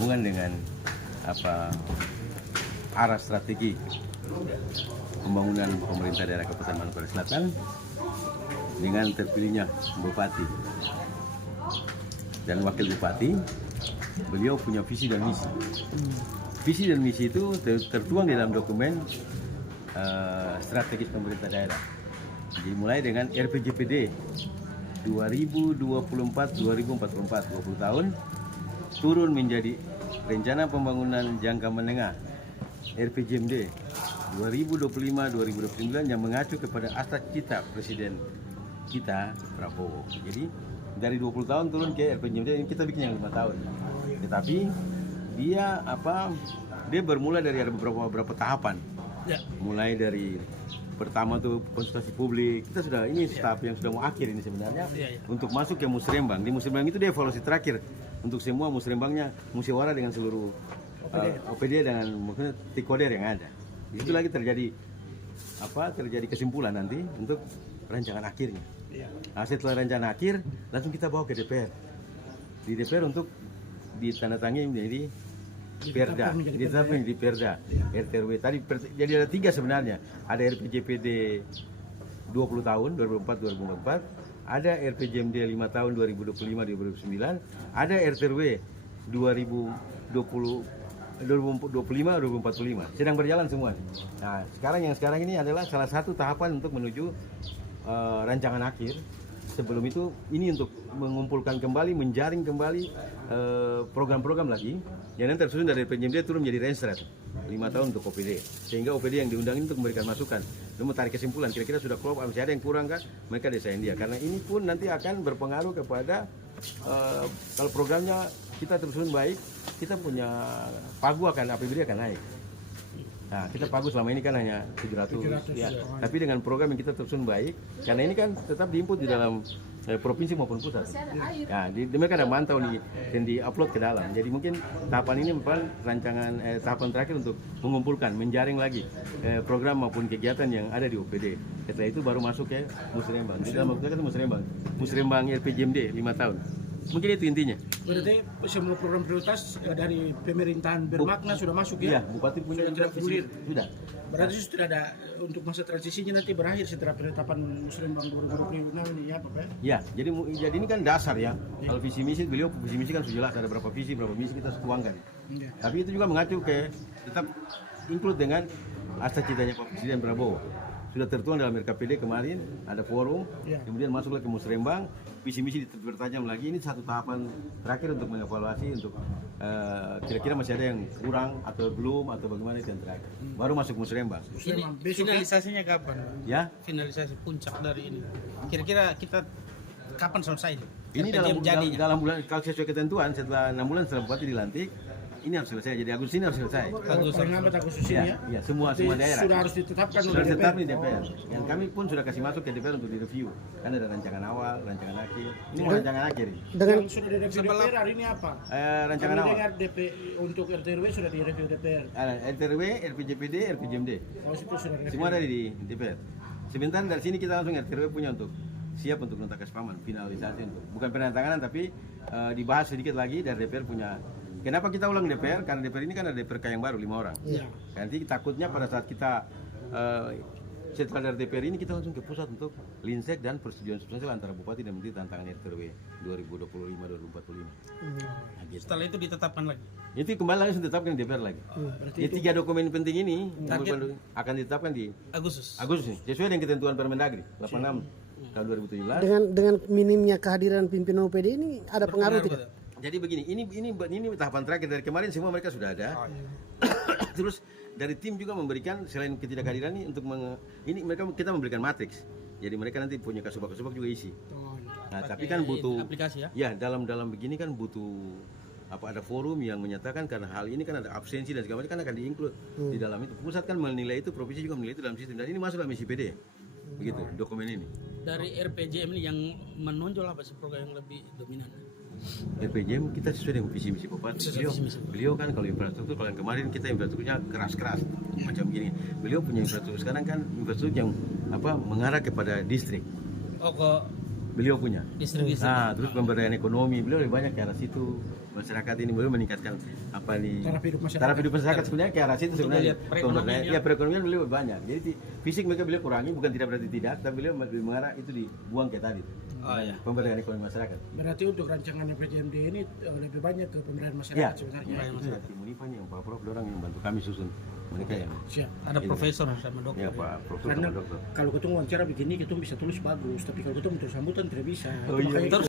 berhubungan dengan arah strategi pembangunan pemerintah daerah Kabupaten Manokwari Selatan dengan terpilihnya Bupati dan Wakil Bupati. Beliau punya visi dan misi. Visi dan misi itu tertuang di dalam dokumen strategis pemerintah daerah. Dimulai dengan RPJPD 2024-2044, 20 tahun, turun menjadi Rencana Pembangunan Jangka Menengah RPJMD 2025-2029 yang mengacu kepada cita Presiden kita Prabowo. Jadi dari 20 tahun turun ke RPJMD, ini kita bikin yang 5 tahun. Tetapi dia bermula dari ada beberapa tahapan. Mulai dari pertama tuh konsultasi publik. Kita sudah tahap yang sudah mau akhir ini sebenarnya untuk masuk ke Musrembang. Di Musrembang itu dia evaluasi terakhir untuk semua musrembangnya, musyawarah dengan seluruh OPD dengan mungkin tikoder yang ada. Di situ lagi terjadi kesimpulan nanti untuk rancangan akhirnya. Nah, setelah rencana akhir langsung kita bawa ke DPR. Di DPR untuk ditandatangani menjadi Perda, ditetapkan di Perda, RTRW. Tadi jadi ada 3 sebenarnya. Ada RPJPD 20 tahun 2004-2024, ada RPJMD 5 tahun 2025-2029, ada RTRW 2025-2045. Sedang berjalan semua. Nah, sekarang ini adalah salah satu tahapan untuk menuju rancangan akhir. Sebelum itu ini untuk mengumpulkan kembali, menjaring kembali program-program lagi yang nanti tersusun dari RPJMD turun menjadi Rensret 5 tahun untuk OPD, sehingga OPD yang diundang ini untuk memberikan masukan dan tarik kesimpulan kira-kira sudah klop, masih ada yang kurang kan, mereka desain dia, karena ini pun nanti akan berpengaruh kepada kalau programnya kita tersusun baik, kita punya pagu APBD akan naik. Nah, kita pagu selama ini kan hanya 700 ya. Tapi dengan program yang kita tersusun baik, karena ini kan tetap diinput di dalam provinsi maupun pusat. Nah, mereka ada mantau nih dan di-upload ke dalam. Jadi mungkin tahapan ini merupakan rancangan tahapan terakhir untuk mengumpulkan, menjaring lagi program maupun kegiatan yang ada di OPD. Setelah itu baru masuk ke Musrembang. Di dalam waktu itu Musrembang RPJMD 5 tahun. Mungkin itu intinya. Berarti semua program prioritas dari pemerintahan bermakna sudah masuk ya? Iya, Bupati punya sudah bergulir. Sudah. Berarti sudah ada untuk masa transisinya nanti berakhir setelah penetapan Musrembang 2026 ini ya Pak ya? Ya, jadi ini kan dasar ya. Kalau visi misi beliau visi misi kan sudah jelas ada berapa visi kita tuangkan. Tapi itu juga mengacu ke tetap include dengan citanya Pak Presiden Prabowo. Sudah tertuang dalam RKPD kemarin, ada forum, kemudian masuklah ke Musrembang, visi misi dipertajam lagi. Ini satu tahapan terakhir untuk mengevaluasi untuk kira-kira masih ada yang kurang atau belum atau bagaimana itu yang terakhir. Baru masuk Musrembang. Finalisasinya kapan? Ya? Finalisasi puncak dari ini. Kira-kira kita kapan selesai? Ini dalam bulan, kalau sesuai ketentuan setelah 6 bulan setelah Bupati dilantik, ini harus selesai. Jadi Agustus ini harus selesai. Agustus ini ya? Ya, semua daerah. Sudah harus ditetapkan sudah ditetapkan di DPR. Dan kami pun sudah kasih masuk ke DPR untuk direview. Kan ada rancangan awal, rancangan akhir. Ini mau rancangan akhir. Dengan sudah direview DPR hari ini apa? Rancangan awal. Dengar untuk RTRW sudah direview DPR. RTRW, RPJPD, RPJMD. Oh, itu sudah direview. Semua ada di DPR. Sebentar dari sini kita langsung RTRW punya untuk siap untuk nota kesepakaman finalisasi untuk bukan penandatanganan tapi dibahas sedikit lagi dari DPR punya. Kenapa kita ulang DPR? Karena DPR ini kan ada DPRK yang baru 5 orang. Nanti takutnya pada saat kita setelah dari DPR ini kita langsung ke pusat untuk linsek dan persetujuan substansial antara Bupati dan Menteri tantangan RTRW 2025-2045. Nah, gitu. Setelah itu ditetapkan lagi. Itu kembali lagi ditetapkan di DPR lagi. Jadi 3 dokumen penting ini akan ditetapkan di Agustus nih, sesuai dengan ketentuan Permendagri 86 tahun 2017. Dengan minimnya kehadiran pimpinan OPD ini ada pengaruh tidak? Jadi begini, ini tahapan terakhir dari kemarin semua mereka sudah ada. Terus dari tim juga memberikan selain ketidakhadiran ini untuk kita memberikan matriks. Jadi mereka nanti punya kasubag juga isi. Nah, tapi kan butuh aplikasi ya. Ya, dalam begini kan butuh ada forum yang menyatakan karena hal ini kan ada absensi dan segala macam kan akan di-include di dalam itu. Pusat kan menilai itu, provinsi juga menilai itu dalam sistem dan ini masuk dalam isi PD. Begitu dokumen ini. Dari RPJM ini yang menonjol apa sih program yang lebih dominan? RPJM kita sesuai dengan visi misi Bupati. Beliau kan kalau infrastruktur, kalau yang kemarin kita infrastrukturnya keras macam gini. Beliau punya infrastruktur sekarang kan infrastruktur yang mengarah kepada distrik. Oh, ke beliau punya. Distrik. Nah, terus pemberdayaan ekonomi beliau lebih banyak ke arah situ, masyarakat ini beliau meningkatkan apa nih Taraf hidup masyarakat. sebenarnya ke arah situ sebenarnya. lihat perekonomian Ya perekonomian beliau banyak. Jadi fisik mereka beliau kurangi, bukan tidak berarti tidak, tapi beliau lebih mengarah itu dibuang ke tadi. Oh ya. Pemberdayaan ekonomi masyarakat. Berarti untuk rancangan PJMD ini lebih banyak ke pemberdayaan Ya, masyarakat sebenarnya. itu ya tim Unipan yang Pak Prof orang yang bantu kami susun mereka yang Siap. Ada profesor sama dokter. ya Pak Prof Karena sama dokter. kalau ketemu wawancara begini kita bisa tulis bagus, tapi kalau ketemu terus sambutan tidak bisa. Oh, iya. Makanya Terus